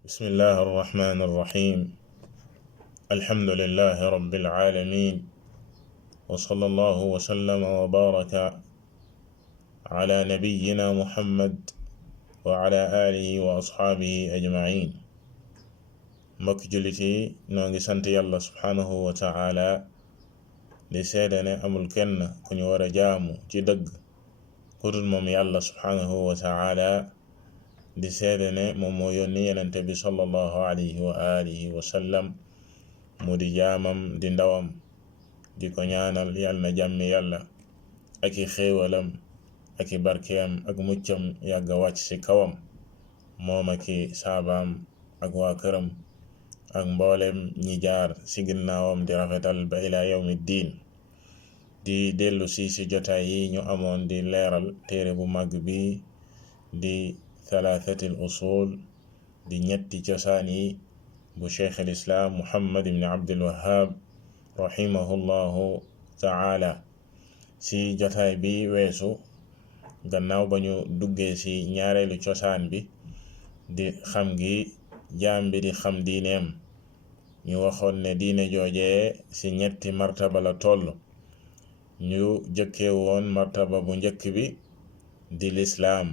بسم الله الرحمن الرحيم. الحمد لله رب العالمين، وصلى الله وسلم وبارك على نبينا محمد وعلى آله وأصحابه أجمعين. mbokk jullit yi noo ngi sant yàlla subhanahu wa ta'ala di seede ne amul kenn ku ñu war a jaamu ci dëgg ku dul moom yàlla subhanahu wa ta'ala, di seede ne moom moo yónni yenente bi sallallahu alayhi wa alihi wa sallam mu di jaamam di ndawam, di ko ñaanal yàlla na jàmmi yàlla ak i xéewalam ak i barkeem ak muccam yàgga wàcc ci kawam moom ak i saabaam ak waa këram ak mboolem ñi jaar ci ginnaawam di rafetal ba ila yawmi diin. di dellu si jotaay yi ñu amoon di leeral téere bu màgg bi di thalathatil usul, di ñetti cosaan yi bu cheikh al islam muhammad ibn abdul wahhab rahimahullahu ta'ala. ci jotaay bi weesu, gannaaw ba ñu duggee ci ñaareelu cosaan bi di xam gi jaam bi di xam diineem, ñu waxoon ne diine joojee ci ñetti martaba la toll. ñu jëkkee woon martaba bu njëkk bi di lislaam.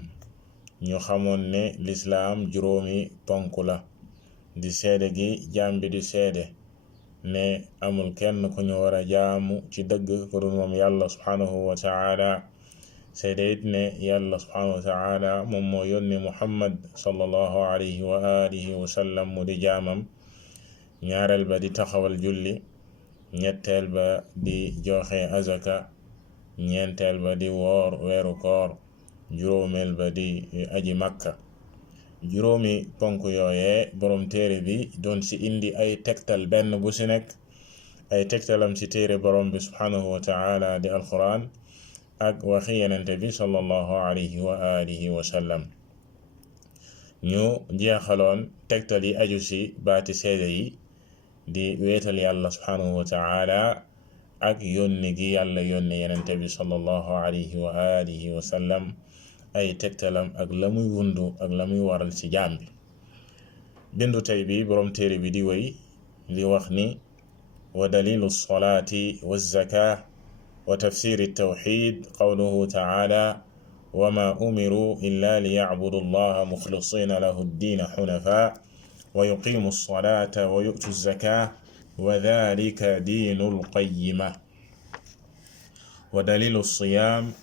ñu xamoon ne lislaam juróomi ponk la, di seede gi jaam bi di seede ne amul kenn ku ñu war a jaamu ci dëgg ku dul moom yàlla subhanahu wa ta'ala, seede it ne yàlla subhanahu wa ta'ala moom moo yónni muhammad sallallahu alayhi wa alihi wa sallam mu di jaamam. ñaareel ba di taxawal julli, ñetteel ba di joxe azaka, ñeenteel ba di woor weeru koor, juróomeel ba di aji makka. juróomi ponk yooyee borom téere bi doon ci indi ay tegtal, benn bu ci nekk ay tegtalam ci téere borom bi subhanahu wa ta'ala di alquran ak waxi yenente bi sallallahu alayhi wa alihi wa sallam. ñu jeexaloon tegtal yi aju ci baati seede yi di wéetal yàlla subhanahu wa ta'ala ak yónni gi yàlla yónni yenente bi sallallahu alayhi wa alihi wa sallam, ay tegtalam ak la muy wundu ak la muy waral ci jaam bi. bindu tey bi borom téere bi di wéy li wax ni wa dalilu lsolati walzaka wa tafsiri tawxid qawluhu ta'ala wa ma umiru illa liya'budu allaha muxlisina lahu ddina xunafa wa yuqimu lsolata wa yu'tu zaka wa dhalika diinu lqayima. wa dalilu lsiyam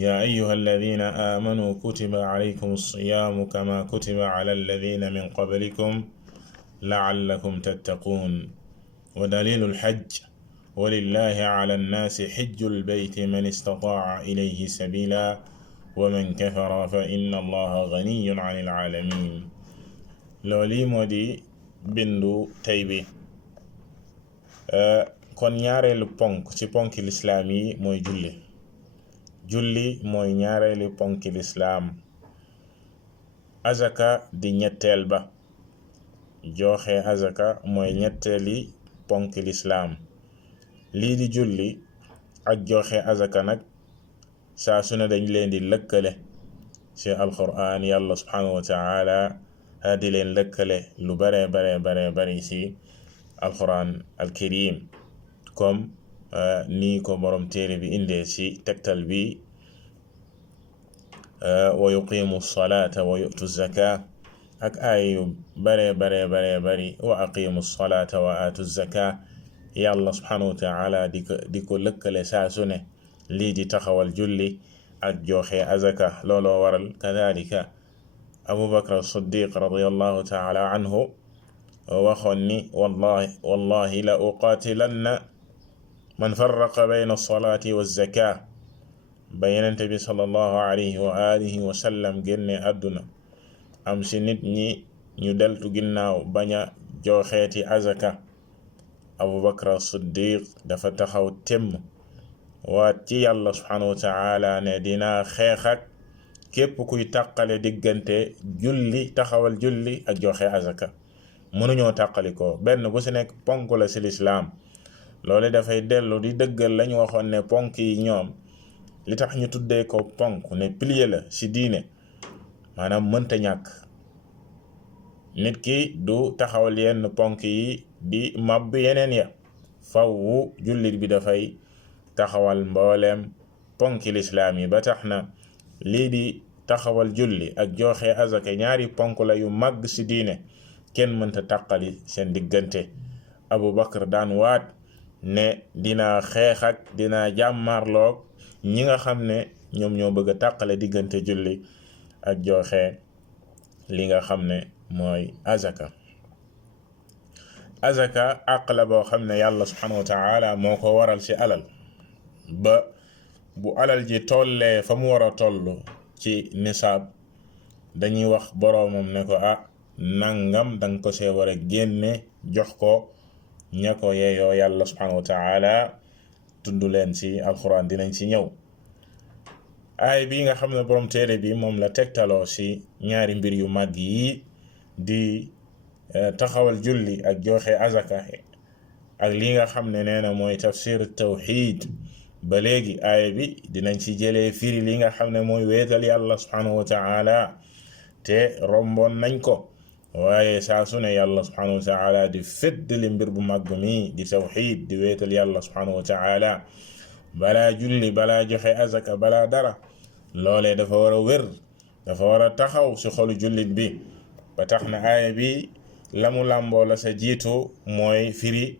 يا أيها الذين آمنوا كتب عليكم الصيام كما كتب على الذين من قبلكم لعلكم تتقون. ودليل الحج ولله على الناس حج البيت من استطاع إليه سبيلا ومن كفر فإن الله غني عن العالمين. looli moo di bindu tey bi. kon ñaareelu ponk ci ponki lislaam yi mooy julli mooy ñaareelu ponki lislaam. azaka di ñetteel ba. joxe azaka mooy ñetteeli ponki lislaam. lii di julli ak joxe azaka nag saa su ne dañ leen di lëkkale ci alquran. yàlla subhanahu wa ta'ala di leen lëkkale lu bare bari ci alquran alkarim, comme nii ko borom téere bi indee ci tegtal bi wa yuqimu salata wa yu'tu zaka ak ay yu bare bari wa aqimu salata wa atu zaka. yàlla subhanahu wa ta'ala di ko lëkkale saa su ne lii di taxawal julli ak joxe azaka. looloo waral kadhalika abu bakr as-siddiq radiyallahu ta'ala anhu waxoon ni wallahi la uqatilanna man farraqa bayna as-salati waz-zaka. ba yenente bi sallallahu alayhi wa alihi wa sallam génne àdduna, am ci nit ñi ñu deltu ginnaaw baña joxeeti azaka. abu bakr as-siddiq dafa taxaw temm waat ci yàlla subhanahu wa ta'ala ne dinaa xeex ak képp kuy tàqale diggante julli, taxawal julli ak joxe azaka. mënuñoo tàqalikoo, benn bu ci nekk ponk la ci lislaam. loole dafay dellu di dëggal lañu waxoon ne ponk yi ñoom li tax ñu tuddee ko ponk ne pilier la ci diine, maanaam mënta ñàkk. nit ki du taxawal yenn ponk yi di màbb yeneen ya fawwu jullit bi dafay taxawal mbooleem ponki lislaam yi. ba tax na lii di taxawal julli ak joxe azaka ñaari ponk la yu màgg ci diine, kenn mënta tàqali seen diggante. Abu Bakar daan waat ne dina xeex ak dina jàmmarloog ñi nga xam ne ñoom ñoo bëgg a tàqale diggante julli ak joxe li nga xam ne mooy azaka. azaka àq la boo xam ne yàlla subhanahu wa taala moo ko waral ci alal, ba bu alal ji tollee fa mu war a toll ci nisaab dañuy wax boroomam ne ko nangam danga ko see war a génne jox ko ña ko yeeyoo. yàlla subhanahu wa taala tudd leen ci alquran, dinañ ci ñëw. aay bi nga xam ne borom téere bi moom la tegtaloo ci ñaari mbir yu màgg yi di taxawal julli ak joxe azaka ak li nga xam ne nee na mooy tafsir tawxid. ba léegi aaya bi dinañ ci jëlee firi li nga xam ne mooy wéetal yàlla subhanahu wa taala te romboon nañ ko, waaye saa su ne yàlla subhanahu wa taala di feddali mbir bu màgg mi di tawxid, di wéetal yàlla subhanahu wa taala. balaa julli, balaa joxe azaka, balaa dara, loolee dafa war a wér, dafa war a taxaw ci xolu jullit bi. ba tax na aaya bi la mu làmboo la sa jiitu mooy firi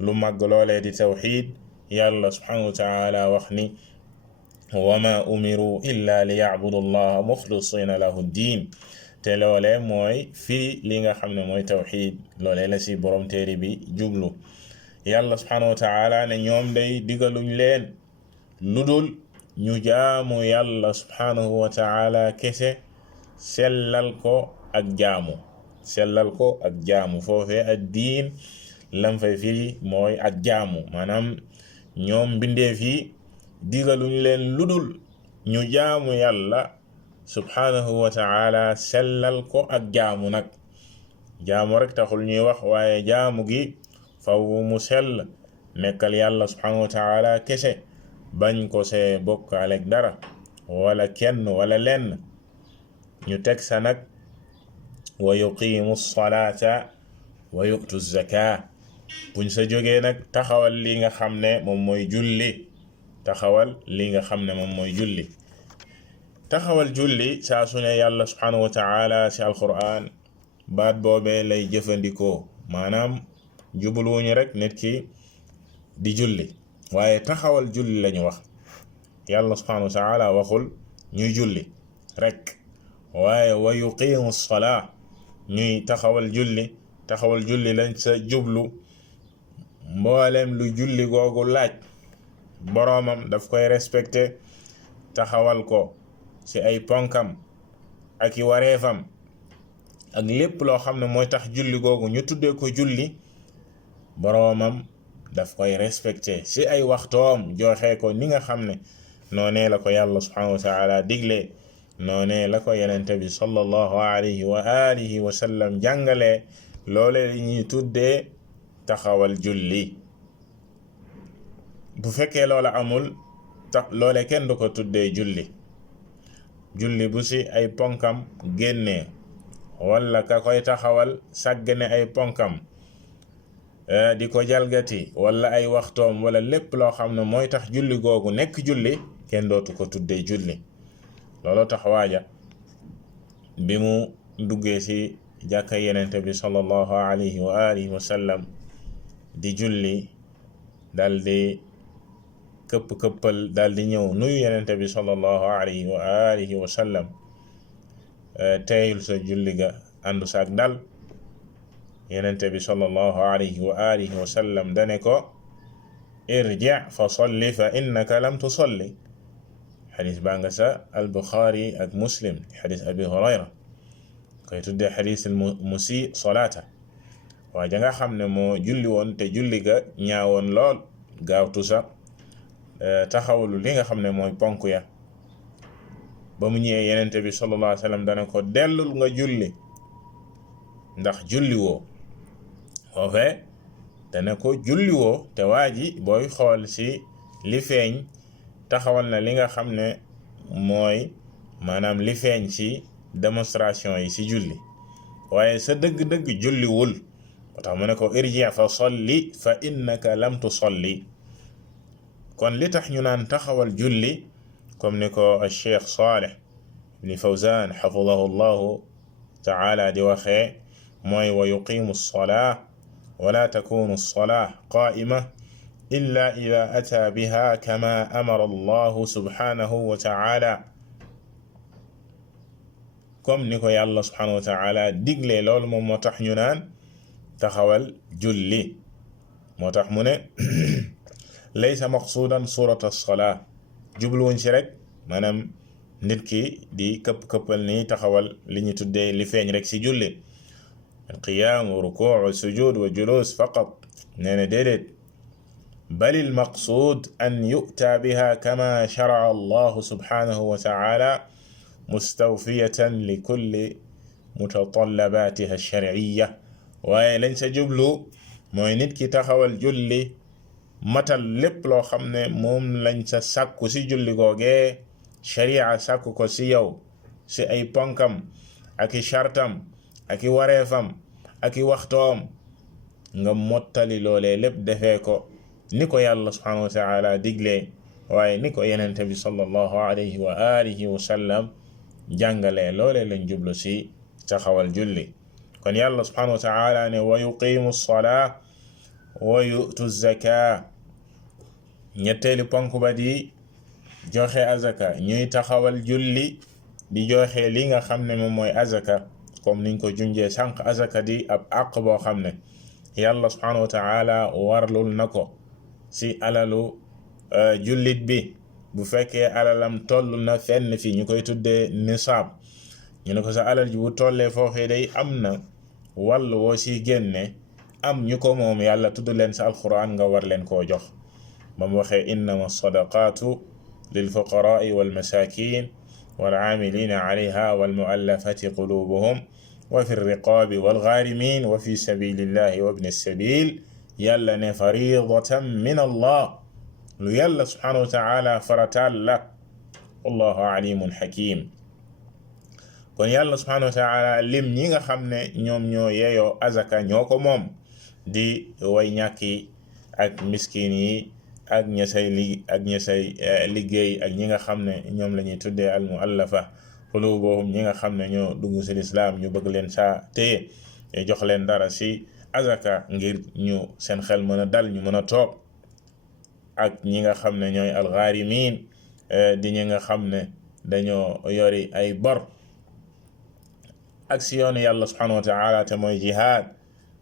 lu màgg loolee di tawxid. yàlla subhanahu wa taala wax ni wa ma umiru illa li yacbudu allaha muxlisina lahu diin, te loole mooy firi li nga xam ne mooy tawxid. loole la ci borom téere bi jublu. yàlla subhanahu wa taala ne ñoom day digaluñ leen lu dul ñu jaamu yàlla subhanahu wa taala kese, sellal ko ak jaamu, sellal ko ak jaamu. foofee ak diin lam fay firi mooy ak jaamu, maanaam ñoom mbindeef yi digaluñ leen ludul ñu jaamu yàlla subhanahu wa taala, sellal ko ak jaamu. nag jaamu rek taxul ñuy wax, waaye jaamu gi faw mu sell, nekkal yàlla subhanahu wa taala kese, bañ ko see bokkaale ak dara wala kenn wala lenn. ñu teg sa nag wa yuqimu salaata wa yu'tu zaka. buñ sa jógee nag taxawal li nga xam ne moom mooy julli, taxawal li nga xam ne moom mooy julli. taxawal julli saa su ne yàlla subhanahu wa taala ci alquran baat boobee lay jëfandikoo, maanaam jubluwuñu rek nit ki di julli, waaye taxawal julli lañu wax. yàlla subhanahu wa taala waxul ñuy julli rek, waaye wa yuqimu salaa, ñuy taxawal julli. taxawal julli lañ sa jublu mboolem lu julli googu laaj boroomam daf koy respecté, taxawal ko ci ay ponkam ak i wareefam, ak lépp loo xam ne mooy tax julli googu ñu tuddee ko julli, boroomam daf koy respecté ci ay waxtoom, joxe ko ni nga xam ne noonee la ko yàlla subhanahu wa taala digle, noonee la ko yenente bi sallallahu alayhi wa alihi wa sallam jàngale. loole li ñuy tuddee taxawal julli. bu fekkee loola amul loole kenn du ko tuddee julli. julli bu ci ay ponkam génnee wala ka koy taxawal sàggane ay ponkam, di ko jalgati, wala ay waxtoom, wala lépp loo xam ne mooy tax julli googu nekk julli, kenn dootu ko tuddee julli. loolu tax waaja bi mu duggee ci jàkka yenente bi sallallahu alayhi wa alihi wa sallam di julli, dal di këppal dal di ñëw nuyu yenente bi sallallahu alayhi wa alihi wa sallam, teeyul sa julli ga àndu saak dal. yenente bi sallallahu alayhi wa alihi wa sallam dane ko irji' fa salli fa innaka lam tusalli. xadis baa nga sa al-Bukhari ak Muslim, xadis Abi Hurayra, koy tuddee xadis al-musi salaata. waa ja nga xam ne moo julli woon te julli ga ñaawoon lool, gaawtu sa taxawlu li nga xam ne mooy ponk ya. ba mu ñëwee yenente bi sallallahu alayhi wa sallam dana ko dellul nga julli ndax julli woo. foofee dana ko julli woo, te waa ji booy xool ci li feeñ taxawal na li nga xam ne mooy maanaam li feeñ ci démonstration yi ci julli, waaye sa dëgg-dëgg julliwul moo tax mu ne ko irji fa salli fa innaka lam tusalli kon li tax ñu naan taxawal julli comme ni ko Cheikh Saleh ibn Fawzan xafidahu llahu taala di waxee mooy wa yuqimu lsolaa wala takunu lsolaa qaa'ima illa ida ataa biha kama amara allahu subhanahu wa taala comme ni ko yàlla subhanahu wa taala digle loolu moom moo tax ñu naan taxawal julli moo tax mu ne laysa maqsuudan surat alsolaa jubluwuñ ci rek maanaam nit ki di këpp-këppal ni taxawal li ñu tuddee li feeñ rek ci julli alqiyaam wa rukuu wa sujud wa julus faqat nee na déedéet bal almaqsuud an yu'taa biha kama shara'a allahu subhanahu wa taala mustawfiyatan li kulli mutatallabaatiha alsharciya waaye lañ sa jublu mooy nit ki taxawal julli matal lépp loo xam ne moom lañ sa sàkku ci julli googee sharia sàkku ko ci yow ci ay ponkam ak i shartam ak i wareefam ak i waxtoom nga mottali loolee lépp defee ko ni ko yàlla subhanahu wa taala diglee waaye ni ko yenente bi sallallahu alayhi wa alihi wa sallam jàngalee loolee lañ jublu ci taxawal julli kon yàlla subhanahu wa taala ne wa yuqimu lsolaa wa yu'tu zaka ñetteelu ponk ba di joxe azaka ñuy taxawal julli di joxe li nga xam ne moom mooy azaka comme niñ ko junjee sànq azaka di ab àq boo xam ne yàlla subhanahu wa taala warlul na ko ci alalu jullit bi bu fekkee alalam toll na fenn fi ñu koy tuddee nisaab ñu ne ko sa alal ji bu tollee foofee day am na wàll woo ci génne am ñu ko moom yàlla tudd leen sa alquran nga war leen koo jox ba mu waxee innama sadaqaatu lilfuqaraai walmasakin walcaamilina alayha walmuallafati qulubuhum wa fi riqaabi walgaarimin wa fi sabilillahi wa ibni sabil yàlla ne faridatan min allah lu yàlla subhanahu wa taala farataal la wallahu alimun hakim kon yàlla subhanahu wa taala lim ñi nga xam ne ñoom ñoo yeeyoo azaka ñoo ko moom di way ñàkki ak miskin yi ak ña say liggéey ak ñi nga xam ne ñoom la ñuy tuddee al muallafa qulubuhum ñi nga xam ne ñoo dugg ci lislaam ñu bëgg leen saa téye jox leen dara ci azaka ngir ñu seen xel mën a dal ñu mën a toog ak ñi nga xam ne ñooy alxaarimiin di ñi nga xam ne dañoo yori ay bor ak si yoonu yàlla subhanahu wa taala te mooy jihaad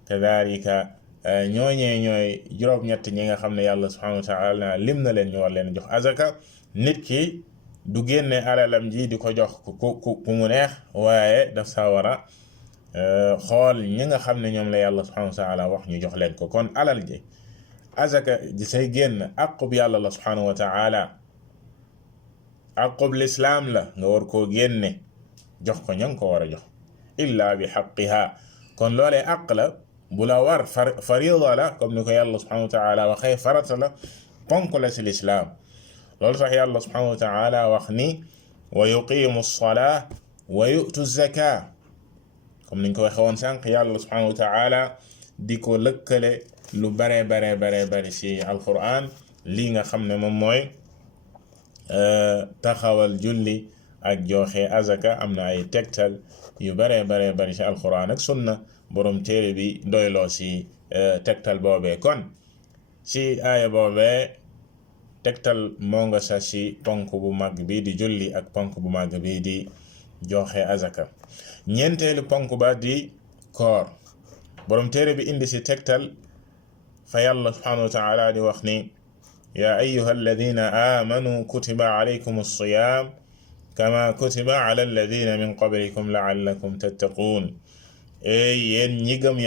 kadalika ñooñee ñooy juróom-ñett ñi nga xam ne yàlla subhanahu wa taala lim na leen ñu war leen jox azaka nit ki du génne alalam ji di ko jox ku mu neex waaye daf saa war a xool ñi nga xam ne ñoom la yàlla subhanahu wa taala wax ñu jox leen ko kon alal ji azaka ji say génn aqub yàlla la subhanahu wa taala aqub lislaam la nga war koo génne jox ko ña nga ko war a jox illa bi xaqiha kon loolee àq la bu la war farida la comme ni ko yàlla subhanahu wa taala waxee farata la ponk la ci lislaam loolu tax yàlla subhanahu wa taala wax ni wa yuqimu lsolaa wa yu'tu zaka comme niñ ko waxe woon sànq yàlla subhanahu wa taala di ko lëkkale lu bare bare ci alquran lii nga xam ne moom mooy taxawal julli ak joxe azaka am na ay tegtal yu bare ci alquran ak sunna borom téere bi doyloo ci tegtal boobee kon ci aaya boobee tegtal moo nga sa ci ponk bu mag bi di julli ak ponk bu mag bi di joxe azaka ñeenteelu ponk ba di koor borom téere bi indi ci tegtal fa yàlla subhanahu wa taala di wax ni yaa ayyuha alladina amanu kutiba alaykum alsiyam kama kutiba ala alladina min qablikum laallakum tattaquun yéen ñi gëm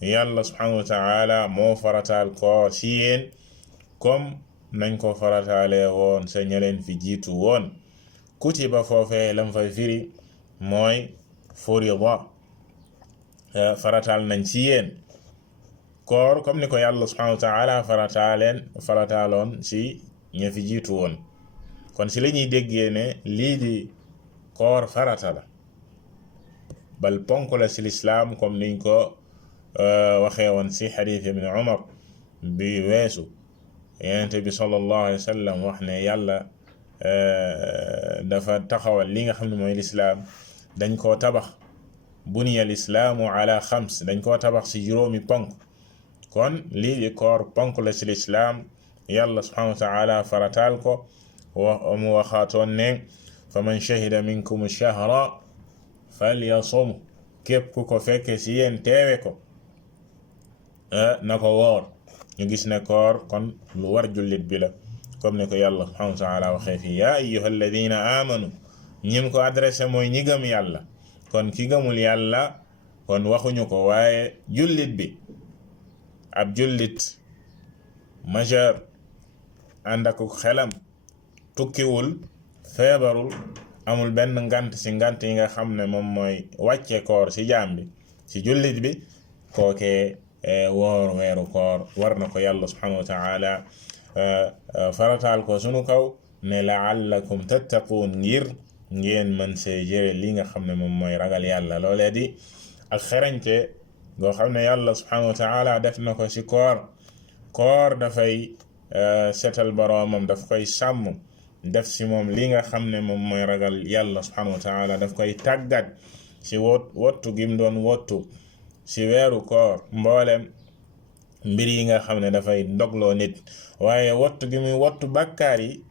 yàlla subhanahu wa taala moo farataal ko ci yéen comme nañ ko farataale woon sa ña leen fi jiitu woon kutiba foofee lam fay firi mooy furida farataal nañ ci yéen koor comme ni ko yàlla subhanahu wa taala farataaloon ci ña fi jiitu woon kon ci la ñuy déggee ne lii di koor farata la bal ponk la ci lislaam comme niñ ko waxee woon ci xadiis ibn Umar bi weesu. Yonent bi sallallahu alayhi wa sallam wax ne yàlla dafa taxawal li nga xam ne mooy lislaam dañ koo tabax buniya al islaamu ala xams dañ koo tabax ci juróomi ponk. kon lii di koor ponk la ci lislaam yàlla subhanahu wa taala farataal ko mu waxaatoon ne fa man shahida minkum shahra falyasum képp ku ko fekke ci yéen teewe ko na ko woor. ñu gis ne koor kon lu war jullit bi la comme ne ko yàlla subhanahu wa taala waxee fii yaa ayyuha alladina amanu ñim ko adressé mooy ñi gëm yàlla. kon ki gëmul yàlla kon waxuñu ko, waaye jullit bi ab jullit majeur ànd ak xelam tukkiwul feebarul amul benn ngant ci ngant yi nga xam ne moom mooy wàcce koor ci jaam bi ci jullit bi kookee woor weeru koor war na ko yàlla subhanahu wa taala farataal ko sunu kaw ne la'allakum tattaquun ngir ngeen mën see jëre li nga xam ne moom mooy ragal yàlla. loolee di ak xerañte goo xam ne yàlla subhanahu wa taala def na ko ci koor dafay setal boroomam daf koy sàmm def ci moom li nga xam ne moom mooy ragal yàlla subhanahu wa taala daf koy tàggat ci wottu gim doon wottu ci weeru koor mboolem mbir yi nga xam ne dafay dogloo nit, waaye wottu gi muy wottu bàkkaar yi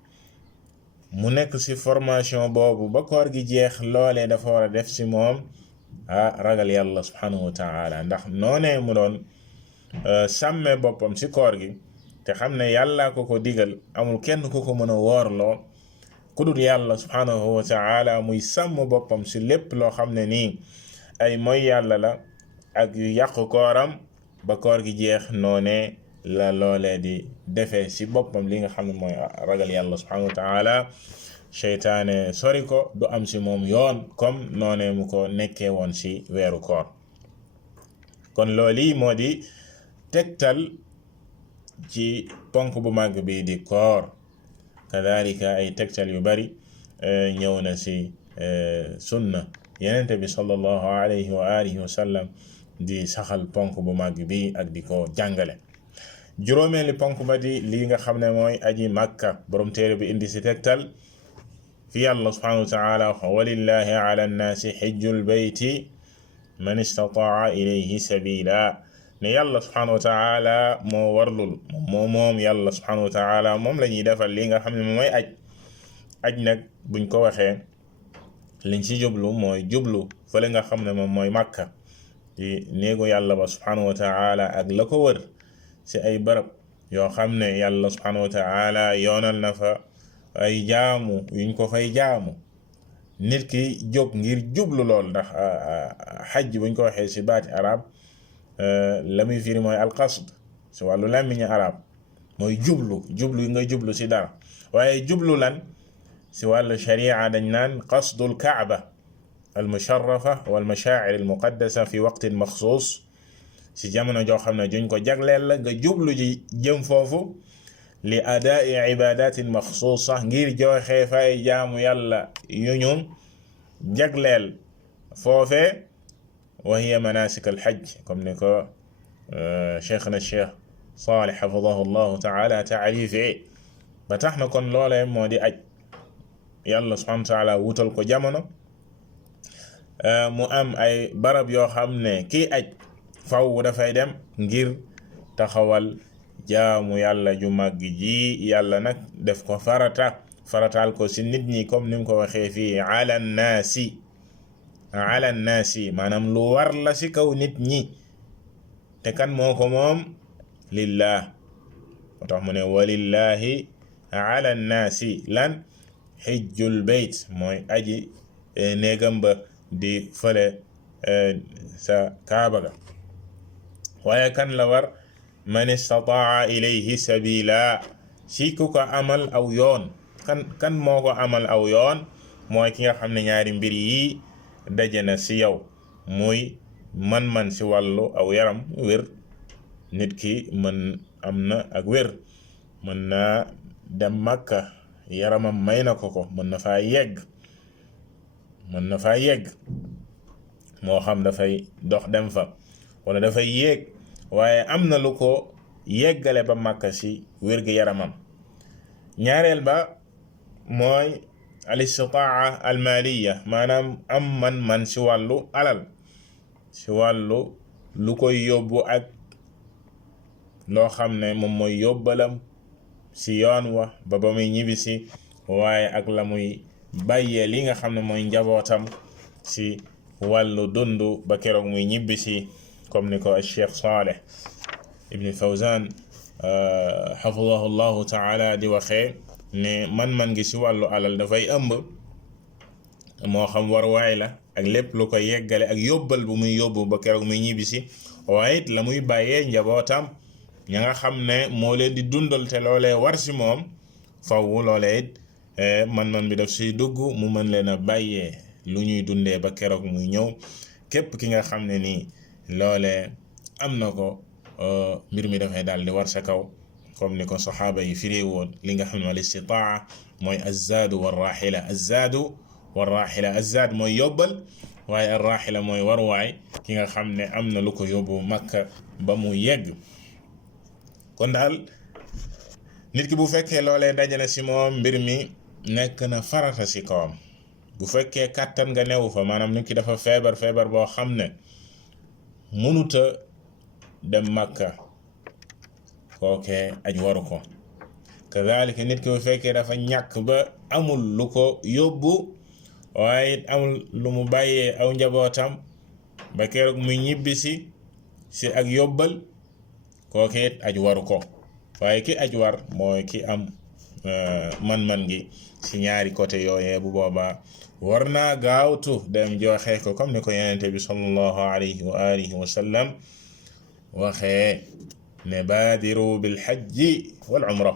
mu nekk ci formation boobu ba koor gi jeex. loolee dafa war a def ci moom ragal yàlla subhanahu wa taala, ndax noonee mu doon sàmme boppam ci koor gi te xam ne yàlla ko ko digal, amul kenn ku ko mën a woorloo ku dul yàlla subhanahu wa taala, muy sàmm boppam ci lépp loo xam ne nii ay mooy yàlla la ak yu yàq kooram ba koor gi jeex. noonee la loolee di defee ci boppam li nga xam ne mooy ragal yàlla subhanahu wa taala, seytaane sori ko, du am ci moom yoon comme noonee mu ko nekkee woon ci weeru koor. kon loolu moo di tegtal ci ponk bu màgg bi di koor. kadalika ay tegtal yu bari ñëw na ci sunna yenente bi sallallahu alayhi wa alihi wa sallam di saxal ponk bu màgg bi ak di ko jàngale. juróomeeli ponk ba di lii nga xam ne mooy aji màkka. borom téere bi indi ci tegtal fi yàlla subhanahu wa taala walillahi ala nnaasi xijjul bayti man istataa ilayhi sabila ne yàlla subhanahu wa taala moo warlul moom yàlla subhanahu wa taala moom la ñuy defal li nga xam ne mooy aj nag buñ ko waxee liñ ci jublu mooy jublu fële nga xam ne moom mooy màkka di néegu yàlla ba subhanahu wa taala ak la ko wër ci ay barab yoo xam ne yàlla subhanahu wa taala yoonal na fa ay jaamu yuñ ko fay jaamu. nit ki jóg ngir jublu lool, ndax xajj buñ ko waxee ci baati arab la muy firi mooy alqasd ci wàllu làmmiñu arab mooy jublu nga jublu ci dara. waaye jublu lan ci wàllu sharia dañ naan qasdul kaaba al musharrafa wal mashaa'ir al muqaddasa fi waqtin maxsuus, ci jamono joo xam ne juñ ko jagleel la nga jublu ji jëm foofu li adaa'i ibadatin maxsuusa ngir joxe fay jaamu yàlla yu ñu jagleel foofee. wa hiya manasik al hajj comme ni ko cheikhna cheikh Salih xafidahu llahu taala taarifee. ba tax na kon loolee moo di aj. yàlla subhanahu wa taala wutal ko jamono mu am ay barab yoo xam ne kii aj faw dafay dem ngir taxawal jaamu yàlla ju màgg ji. yàlla nag def ko farataal ko ci nit ñi comme ni mu ko waxee fii ala nnaasi maanaam lu war la ci kaw nit ñi. te kan moo ko moom? lillah. moo tax mu ne walillahi ala nnaasi lan xijjul bayt mooy aji néegam ba di fële sa kaaba ga. waaye kan la war? man istataa ilayhi sabila, si ku ko amal aw yoon. kan moo ko amal aw yoon? mooy ki nga xam ne ñaari mbir yi daje na ci yow, muy man ci wàllu aw yaram wér. nit ki am na ak wér, mën naa dem Makka, yaramam may na ko mën na faa yegg moo xam dafay dox dem fa wala dafay yéeg waaye am na lu ko yeggale ba Makka si wér-gi-yaramam. ñaareel ba mooy al istitaa al maliya, maanaam am man si wàllu alal, si wàllu lu koy yóbbu ak loo xam ne moom mooy yóbbalam si yoon wa ba muy ñibbisi, waaye ak la muy bàyyee li nga xam ne mooy njabootam si wàllu dundu ba keroog muy ñibbisi, comme ni ko Cheikh Saleh ibn Fawzan xafidahu llahu taala di waxee ne man ngi si wàllu alal dafay ëmb moo xam war waay la ak lépp lu ko yeggale ak yóbbal bu muy yóbbu ba keroog muy ñibbisi, waaye it la muy bàyyee njabootam ña nga xam ne moo leen di dundal te loolee war si moom, faw loolee it man bi daf siy dugg, mu mën leen a bàyyee lu ñuy dundee ba keroog muy ñëw. képp ki nga xam ne nii loolee am na ko, mbir mi dafay daal di war sa kaw, comme ni ko saxaaba yi firee woon li nga xam ne al istitaa mooy azzaadu war raaxila. azzaadu war raaxila, azzaad mooy yóbbal, waaye ar raaxila mooy warwaay, ki nga xam ne am na lu ko yóbbu Makka ba mu yegg. kon daal nit ki bu fekkee loolee dajale si moom, mbir mi nekk na farata si kawam. bu fekkee kàttan nga newu fa, maanaam nit ki dafa feebar boo xam ne mënuta dem Makka, kookee aj waru ko. kazalika nit ki bu fekkee dafa ñàkk ba amul lu ko yóbbu, waaye it amul lu mu bàyyee aw njabootam ba keroog muy ñibbisi si ak yóbbal, kookee it aj waru ko. waaye ki aj war mooy ki am man gi si ñaari côté yooyee. bu boobaa war naa gaawtu dem joxe ko, comme ni ko Yonent bi sallallahu alayhi wa alihi wa sallam waxee ne baadiru bil hajji wal umra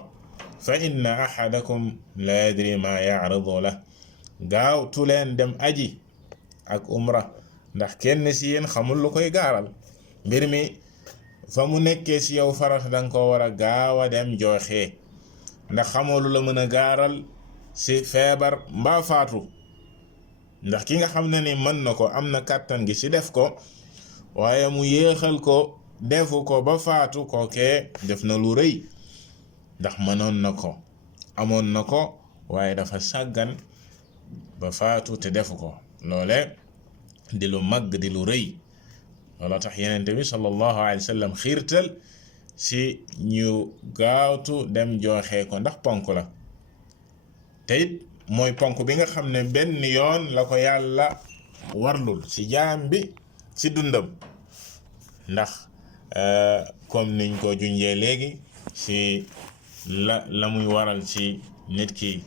fa inna ahadakum la yadri ma ya'ridu la. gaawtu leen dem aji ak umra, ndax kenn si yéen xamul lu koy gaaral. mbir mi fa mu nekkee si yow farata danga ko war a gaaw a dem joxe, ndax xamoo lu la mën a gaaral si feebar mbaa faatu. ndax ki nga xam ne ni mën na ko, am na kàttan gi si def ko, waaye mu yéexal ko defu ko ba faatu, kookee def na lu rëy. ndax mënoon na ko, amoon na ko, waaye dafa sàggan ba faatu te defu ko. loole di lu màgg, di lu rëy. looloo tax Yonent bi sallallahu alayhi wa sallam xiirtal si ñu gaawtu dem joxe ko, ndax ponk la. te it mooy ponk bi nga xam ne benn yoon la ko yàlla warlul si jaam bi si dundam. ndax comme niñ ko junjee léegi, si la muy waral ci nit ki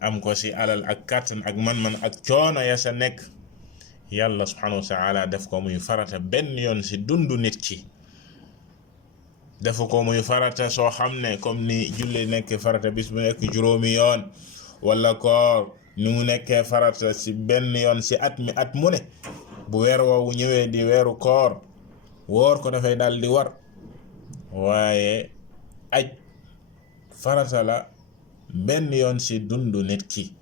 am ko si alal ak kàttan ak man ak coono ya sa nekk, yàlla subhanahu wa taala def ko muy farata benn yoon si dundu nit ki. defu ko muy farata soo xam ne comme ni julli nekk farata bis bu nekk juróomi yoon, wala koor ni mu nekkee farata si benn yoon si at mu ne. bu weer woowu ñëwee di weeru koor, woor ko dafay daal di war. waaye aj farata la benn yoon si dundu nit ki,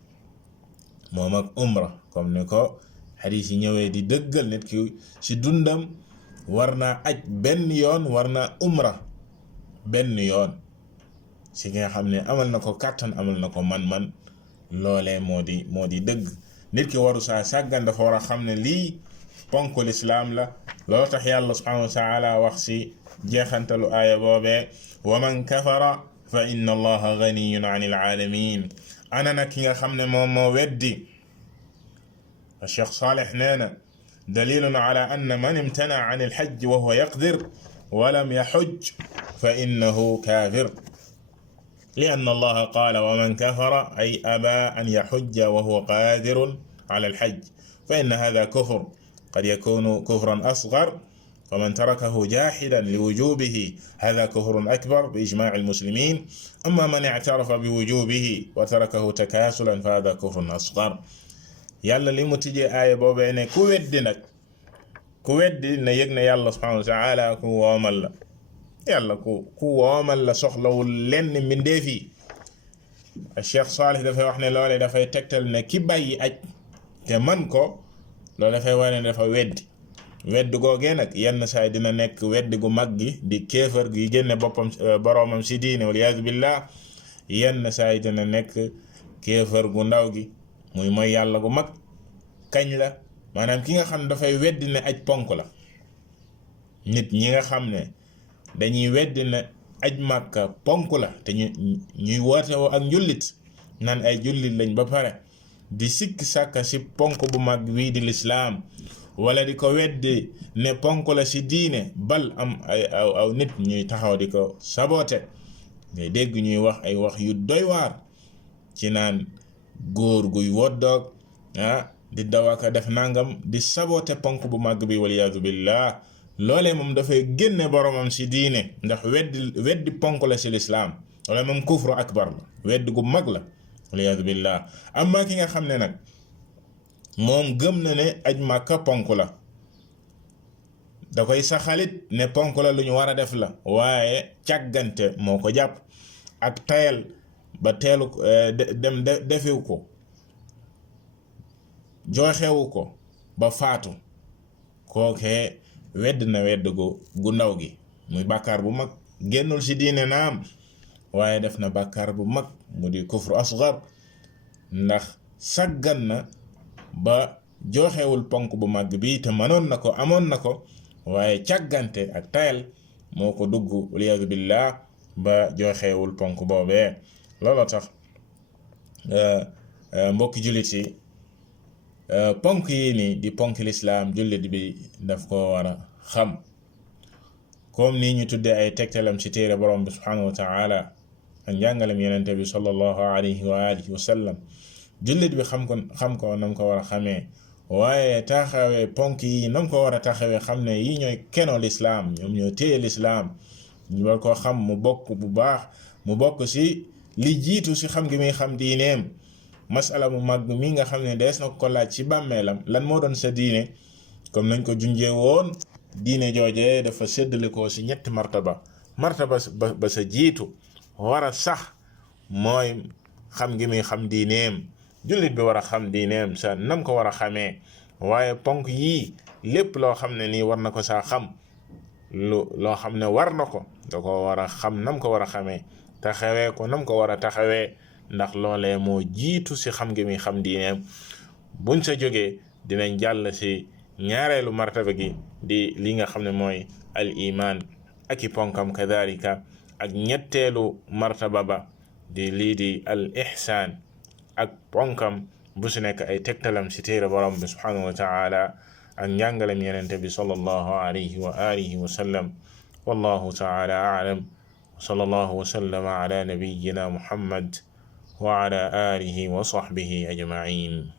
moom ak umra, comme ni ko xadiis yi ñëwee di dëggal. nit ki si dundam war naa aj benn yoon, war naa umra benn yoon, si nga xam ne amal na ko kàttan, amal na ko man loolee moo di dëgg. nit ki waru saa sàggan, dafa war a xam ne lii ponk lislaam la. loolu tax yàlla subhanahu wa taala wax si jeexantalu aaya boobee, wa man kafara fa inna allaha ganiyun anil alamin. ana nag ki nga xam ne moom moo weddi. Cheikh Saleh nee na dalilun ala anna man imtana an alhajj wa huwa yaqdir wa lam yahujj fa innahu kafir, li anna allaha qala wa man kafara ay aba an yahujja wa huwa qadirun ala alhajj fa inna hadha kufr qad yakunu kufran asghar فمن تركه جاحدا لوجوبه هذا كفر أكبر بإجماع المسلمين أما من اعترف بوجوبه وتركه تكاسلا فهذا كفر أصغر. yàlla li mu tijjee aaya boobee ne ku weddi na yëg ne yàlla subhanahu wa taala ku woomal la. yàlla ku woomal la, soxlawul lenn mbindeef yi. Cheikh Salih dafay wax ne loolee dafay tegtal ne ki bàyyi aj te man ko, loolu dafay wane ne dafa weddi googee nag yenn saay dina nekk weddi gu mag gi di kéefër gi génne boppam boroomam si diine waliyaadu billah, yenn saay dina nekk kéefër gu ndaw gi muy mooy yàlla gu mag. kañ la maanaam ki nga xam ne dafay weddi ne aj ponk la. nit ñi nga xam ne dañuy weddi ne aj màkka ponk la te ñuy woote woo ak njullit naan ay jullit lañ ba pare di sikki sàkka si ponk bu mag wii di lislaam, wala di ko weddi ne ponk la si diine, bal am aw nit ñuy taxaw di ko sabote. ngay dégg ñuy wax ay wax yu doy waar ci naan góor guy woddoog di dawaka def nangam, di sabote ponk bu mag bi waliyaadu billah. loolee moom dafay génne boromam si diine, ndax weddi ponk la si lislaam, wala moom kufru akbar la, weddi gu mag la waliyaadu billah. amma ki nga xam ne nag moom gëm na ne aj màkka ponk la, da koy saxalit ne ponk la lu ñu war a def la, waaye càggante moo ko jàpp ak tayal ba teelu dem defewu ko, joxewu ko ba faatu, kookee wedd na wedd gu ndaw gi, muy bàkkaar bu mag. génnul si diine naam, waaye def na bàkkaar bu mag mu di kufru asgar, ndax saggan na ba joxewul ponk bu mag bi te mënoon na ko, amoon na ko, waaye càggante ak tayal moo ko dugg waliyaadu billah ba joxewul ponk boobee. looloo tax mbokki jullit yi, ponk yi ni di ponk lislaam, jullit bi daf ko war a xam comme nii ñu tuddee ay tegtalam ci téere borom bi subhanahu wa taala ak njàngalem yenente bi sallallahu alayhi wa alihi wa sallam. jullit bi xam ko nam ko war a xamee, waaye taxawee ponk yi nam ko war a taxawee, xam ne yi ñooy keno lislaam, ñoom ñoo téye lislaam. ñu war koo xam mu bokk bu baax, mu bokk si li jiitu si xam gi muy xam diineem. masala mu mag mi nga xam ne dees na ko laaj ci bàmmeelam, lan moo doon sa diine, comme nañ ko junjee woon, diine joojee dafa séddale ko si ñetti martaba ba sa jiitu war a sax mooy xam gi muy xam diineem. jullit bi war a xam diineem sa nam ko war a xamee, waaye ponk yii lépp loo xam ne nii war na ko saa xam, loo xam ne war na ko, da ko war a xam nam ko war a xamee, taxawee ko nam ko war a taxawee, ndax loolee moo jiitu si xam gi muy xam diineem. buñ sa jógee dinañ jàll si ñaareelu martaba gi di li nga xam ne mooy al iman ak i ponkam, kadalika ak ñetteelu martaba ba di lii di al ihsaan ak ponkam bu si nekk ay tegtalam si téere borom bi subhanahu wa taala ak njàngalem yenente bi sallallahu alayhi wa alihi wa sallam. wallahu taala a'lam, wa sallallahu wa sallama ala nabiyyina muhammad wa ala alihi wa sahbihi ajma'in.